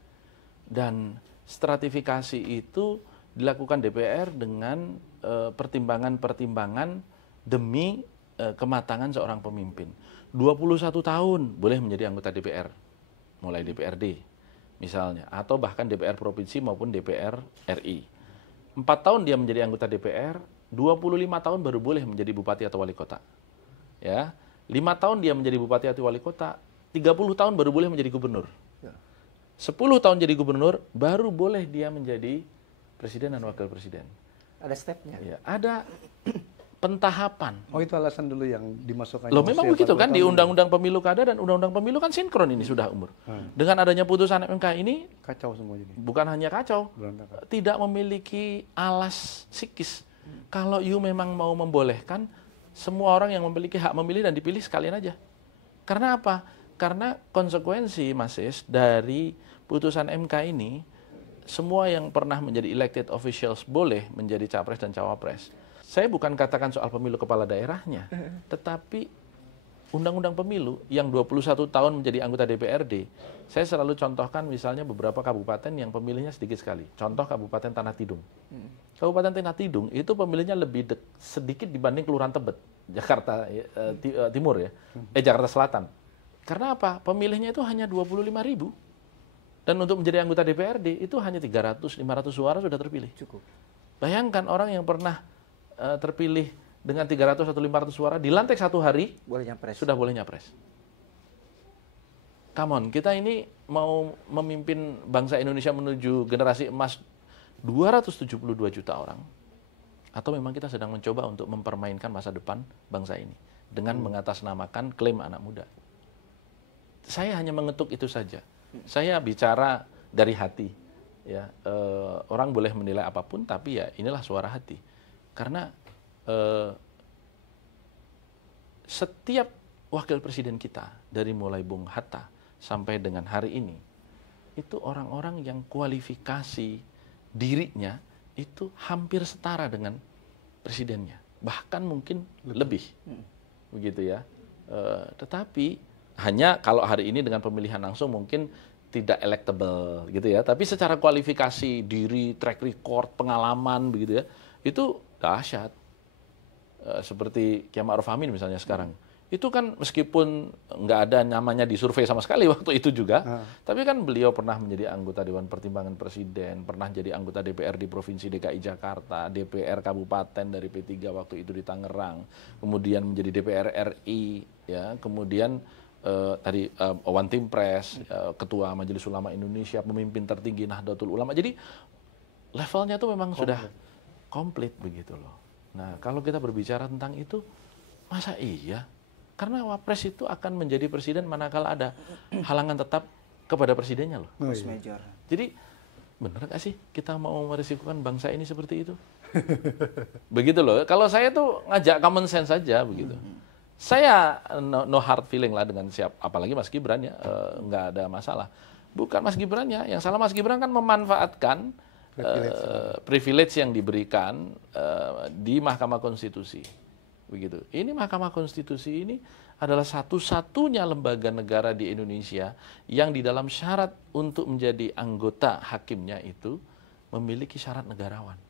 Dan stratifikasi itu dilakukan DPR dengan pertimbangan-pertimbangan demi kematangan seorang pemimpin. 21 tahun boleh menjadi anggota DPR, mulai DPRD misalnya, atau bahkan DPR Provinsi maupun DPR RI. 4 tahun dia menjadi anggota DPR, 25 tahun baru boleh menjadi bupati atau wali kota. Ya, 5 tahun dia menjadi bupati atau wali kota, 30 tahun baru boleh menjadi gubernur. 10 tahun jadi gubernur, baru boleh dia menjadi presiden dan wakil presiden. Ada stepnya. Ya, ada pentahapan. Oh, itu alasan dulu yang dimasukkan. Loh memang begitu kan di Undang-Undang Pemilu Kada dan Undang-Undang Pemilu kan sinkron ini sudah umur. Dengan adanya putusan MK ini Kacau semua jadi. bukan hanya kacau, Berantakan. tidak memiliki alas psikis. Kalau you memang mau membolehkan semua orang yang memiliki hak memilih dan dipilih sekalian aja. Karena apa? Karena konsekuensi Mas Is dari putusan MK ini semua yang pernah menjadi elected officials boleh menjadi capres dan cawapres. Saya bukan katakan soal pemilu kepala daerahnya, tetapi undang-undang pemilu yang 21 tahun menjadi anggota DPRD, saya selalu contohkan misalnya beberapa kabupaten yang pemilihnya sedikit sekali. Contoh Kabupaten Tanah Tidung. Kabupaten Tanah Tidung itu pemilihnya lebih sedikit dibanding Kelurahan Tebet, Jakarta Timur ya, Jakarta Selatan. Karena apa? Pemilihnya itu hanya 25.000. Dan untuk menjadi anggota DPRD itu hanya 300-500 suara sudah terpilih. Cukup. Bayangkan orang yang pernah terpilih dengan 300 atau 500 suara dilantik 1 hari Boleh nyapres. sudah boleh nyapres. Come on, kita ini mau memimpin bangsa Indonesia menuju generasi emas 272 juta orang, atau memang kita sedang mencoba untuk mempermainkan masa depan bangsa ini dengan mengatasnamakan klaim anak muda. Saya hanya mengetuk itu saja. Saya bicara dari hati. Ya, orang boleh menilai apapun, tapi ya inilah suara hati. Karena setiap wakil presiden kita dari mulai Bung Hatta sampai dengan hari ini itu orang-orang yang kualifikasi dirinya itu hampir setara dengan presidennya, bahkan mungkin lebih, begitu ya. Tetapi hanya kalau hari ini dengan pemilihan langsung mungkin tidak electable gitu ya, tapi secara kualifikasi diri, track record, pengalaman begitu ya, itu dahsyat. Seperti Kiai Ma'ruf Amin misalnya sekarang. Itu kan meskipun nggak ada namanya di survei sama sekali waktu itu juga, tapi kan beliau pernah menjadi anggota Dewan Pertimbangan Presiden, pernah jadi anggota DPR di Provinsi DKI Jakarta, DPR Kabupaten dari P3 waktu itu di Tangerang, kemudian menjadi DPR RI, ya, kemudian tadi One Team Press, Ketua Majelis Ulama Indonesia, pemimpin tertinggi Nahdlatul Ulama. Jadi levelnya tuh memang sudah komplit begitu loh. Nah, kalau kita berbicara tentang itu, masa iya? Karena wapres itu akan menjadi presiden manakala ada halangan tetap kepada presidennya loh. Force major. Jadi bener gak sih kita mau merisikokan bangsa ini seperti itu? Begitu loh. Kalau saya tuh ngajak common sense saja begitu. Saya no hard feeling lah dengan apalagi Mas Gibran ya, nggak ada masalah. Bukan Mas Gibrannya, yang salah Mas Gibran kan memanfaatkan privilege yang diberikan di Mahkamah Konstitusi. Begitu. Ini Mahkamah Konstitusi ini adalah satu-satunya lembaga negara di Indonesia yang di dalam syarat untuk menjadi anggota hakimnya itu memiliki syarat negarawan.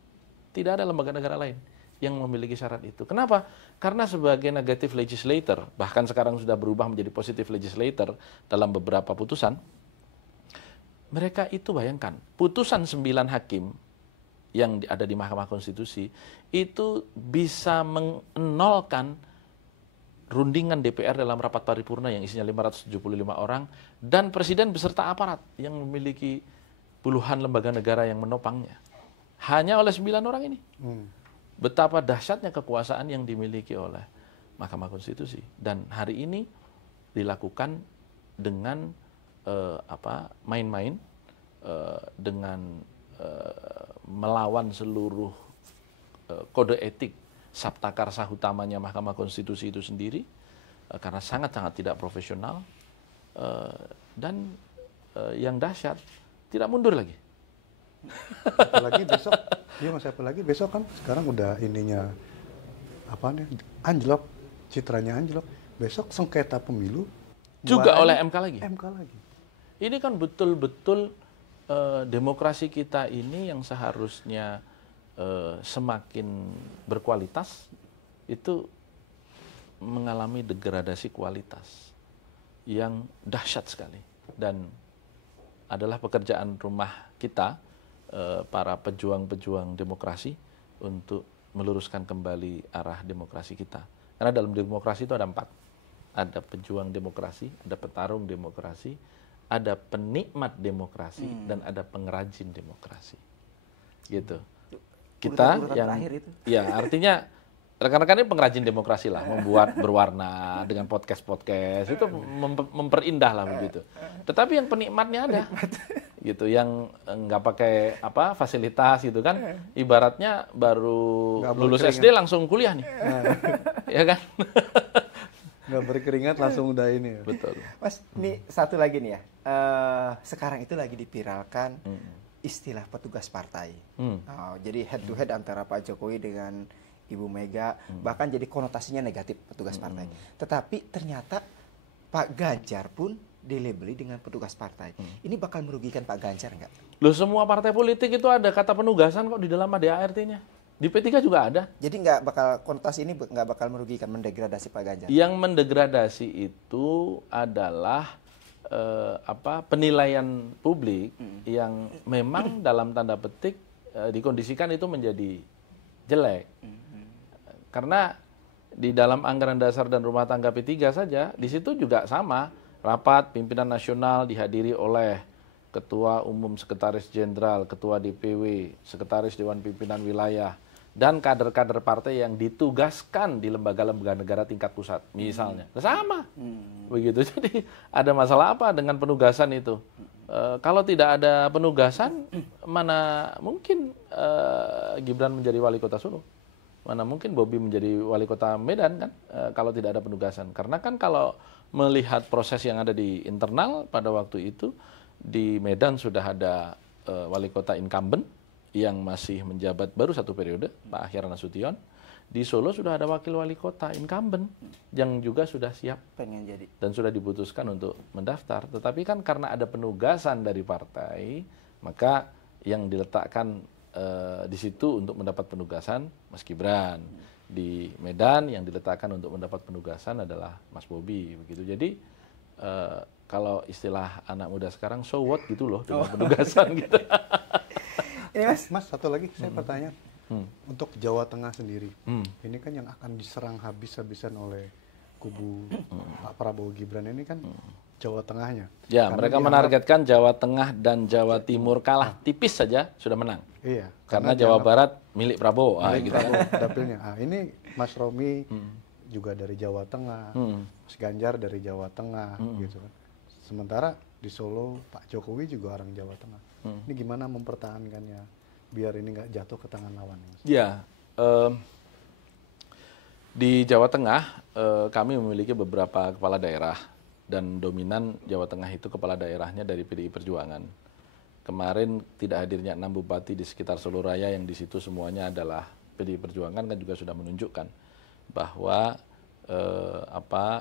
Tidak ada lembaga negara lain. yang memiliki syarat itu. Kenapa? Karena sebagai negative legislator, bahkan sekarang sudah berubah menjadi positive legislator dalam beberapa putusan, mereka itu bayangkan, putusan 9 hakim yang ada di Mahkamah Konstitusi itu bisa menolkan rundingan DPR dalam rapat paripurna yang isinya 575 orang dan presiden beserta aparat yang memiliki puluhan lembaga negara yang menopangnya. Hanya oleh 9 orang ini. Betapa dahsyatnya kekuasaan yang dimiliki oleh Mahkamah Konstitusi. Dan hari ini dilakukan dengan main-main, dengan melawan seluruh kode etik Sabta Karsa utamanya Mahkamah Konstitusi itu sendiri, karena sangat-sangat tidak profesional, dan yang dahsyat tidak mundur lagi. Apalagi besok, apalagi besok kan sekarang udah ininya anjlok, citranya anjlok. Besok sengketa pemilu Juga oleh MK lagi. MK lagi. Ini kan betul-betul demokrasi kita ini yang seharusnya semakin berkualitas itu mengalami degradasi kualitas yang dahsyat sekali, dan adalah pekerjaan rumah kita para pejuang-pejuang demokrasi untuk meluruskan kembali arah demokrasi kita. Karena dalam demokrasi itu ada 4. Ada pejuang demokrasi, ada petarung demokrasi, ada penikmat demokrasi, dan ada pengrajin demokrasi. Gitu. Kita Urutan yang terakhir itu. ya artinya rekan-rekan ini pengrajin demokrasi lah, membuat berwarna dengan podcast-podcast itu memperindah lah begitu. Tetapi yang penikmatnya ada, gitu, yang nggak pakai fasilitas gitu kan, ibaratnya baru lulus SD langsung kuliah nih, ya kan? Nggak berkeringat langsung udah ini. Betul. Mas, ini satu lagi nih ya. Sekarang itu lagi dipiralkan istilah petugas partai. Jadi head to head antara Pak Jokowi dengan Ibu Mega, bahkan jadi konotasinya negatif petugas partai. Tetapi ternyata Pak Ganjar pun dilabeli dengan petugas partai. Ini bakal merugikan Pak Ganjar nggak? Loh, semua partai politik itu ada kata penugasan kok di dalam ADART-nya. Di P3 juga ada. Jadi nggak bakal, konotasi ini nggak bakal merugikan, mendegradasi Pak Ganjar? Yang mendegradasi itu adalah penilaian publik yang memang dalam tanda petik dikondisikan itu menjadi jelek. Karena di dalam anggaran dasar dan rumah tangga P3 saja, di situ juga sama, rapat pimpinan nasional dihadiri oleh Ketua Umum, Sekretaris Jenderal, Ketua DPW, Sekretaris Dewan Pimpinan Wilayah, dan kader-kader partai yang ditugaskan di lembaga-lembaga negara tingkat pusat, misalnya. Sama. Begitu. Jadi ada masalah apa dengan penugasan itu? Kalau tidak ada penugasan, mana mungkin Gibran menjadi wali kota Solo? Mana mungkin Bobi menjadi wali kota Medan kan? Kalau tidak ada penugasan. Karena kan kalau melihat proses yang ada di internal pada waktu itu, di Medan sudah ada wali kota incumbent yang masih menjabat baru 1 periode, Pak Akhir Nasution. Di Solo sudah ada wakil wali kota incumbent yang juga sudah siap Pengen jadi. dan sudah diputuskan untuk mendaftar. Tetapi kan karena ada penugasan dari partai, maka yang diletakkan di situ untuk mendapat penugasan Mas Gibran. Di Medan yang diletakkan untuk mendapat penugasan adalah Mas Bobi. Begitu. Jadi kalau istilah anak muda sekarang, so what gitu loh dengan penugasan gitu. Ini Mas, satu lagi saya bertanya. Untuk Jawa Tengah sendiri, ini kan yang akan diserang habis-habisan oleh kubu Pak Prabowo Gibran ini kan Jawa Tengahnya. Ya, Karena mereka menargetkan Jawa Tengah dan Jawa Timur kalah tipis saja sudah menang. Iya. Karena Jawa Barat milik Prabowo. Milik Gitu. Prabowo dapilnya. Ini Mas Romi juga dari Jawa Tengah, Mas Ganjar dari Jawa Tengah, gitu kan. Sementara di Solo Pak Jokowi juga orang Jawa Tengah. Ini gimana mempertahankannya biar ini nggak jatuh ke tangan lawan? Ya, di Jawa Tengah kami memiliki beberapa kepala daerah dan dominan Jawa Tengah itu kepala daerahnya dari PDI Perjuangan. Kemarin tidak hadirnya 6 bupati di sekitar Solo Raya yang di situ semuanya adalah PDI Perjuangan kan juga sudah menunjukkan bahwa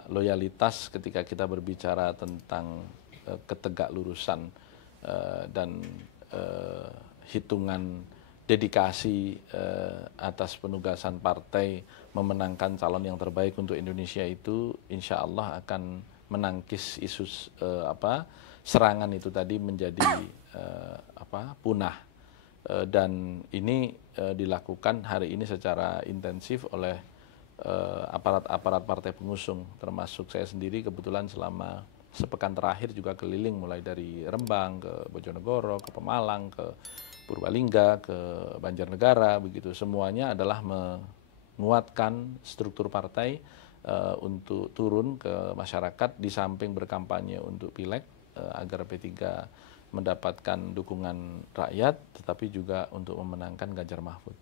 loyalitas ketika kita berbicara tentang ketegak lurusan dan hitungan dedikasi atas penugasan partai memenangkan calon yang terbaik untuk Indonesia itu insya Allah akan menangkis isu serangan itu tadi menjadi punah. Dan ini dilakukan hari ini secara intensif oleh aparat-aparat partai pengusung, termasuk saya sendiri kebetulan selama sepekan terakhir juga keliling mulai dari Rembang ke Bojonegoro, ke Pemalang, ke Purbalingga, ke Banjarnegara, begitu. Semuanya adalah menguatkan struktur partai untuk turun ke masyarakat di samping berkampanye untuk pileg agar P3 mendapatkan dukungan rakyat, tetapi juga untuk memenangkan Ganjar Mahfud.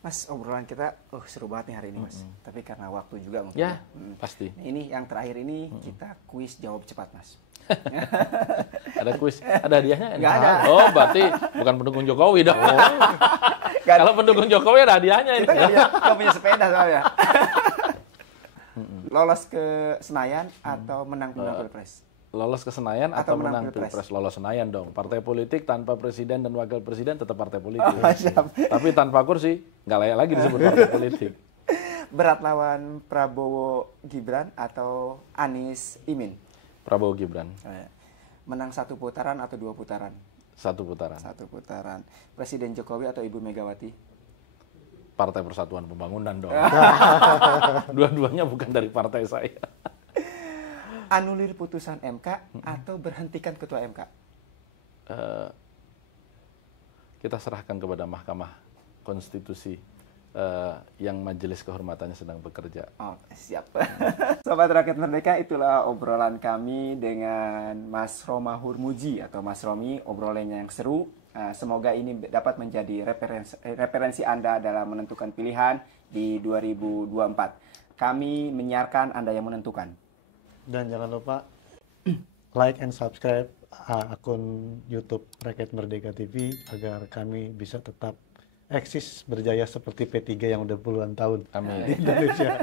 Mas, obrolan kita seru banget nih hari ini, Mas. Tapi karena waktu juga mungkin. Ya, pasti. Ini yang terakhir ini kita kuis jawab cepat, Mas. Ada kuis, ada hadiahnya? Nggak ada. Oh, berarti bukan pendukung Jokowi dong. Kalau pendukung Jokowi ada hadiahnya ini. Kita nggak punya sepeda soalnya. Lolos ke Senayan atau menang Pilpres? Lolos ke Senayan atau menang Pilpres? Lolos Senayan dong. Partai politik tanpa presiden dan wakil presiden tetap partai politik. Tapi tanpa kursi nggak layak lagi disebut partai politik. Berat lawan Prabowo Gibran atau Anies Imin? Prabowo Gibran. Menang 1 putaran atau 2 putaran? 1 putaran. 1 putaran. Presiden Jokowi atau Ibu Megawati? Partai Persatuan Pembangunan dong. Dua-duanya bukan dari partai saya. Anulir putusan MK atau berhentikan ketua MK? Kita serahkan kepada Mahkamah Konstitusi yang majelis kehormatannya sedang bekerja. Oh, siap. Sobat Rakyat Merdeka, itulah obrolan kami dengan Mas Roma Hurmuji atau Mas Romi, obrolannya yang seru. Semoga ini dapat menjadi referensi Anda dalam menentukan pilihan di 2024. Kami menyiarkan, Anda yang menentukan. Dan jangan lupa like and subscribe akun YouTube Rakyat Merdeka TV agar kami bisa tetap eksis berjaya seperti P3 yang udah puluhan tahun Amin. di Indonesia.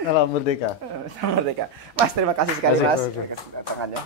Salam merdeka. Salam merdeka. Mas, terima kasih sekali, Mas. Kedatangannya.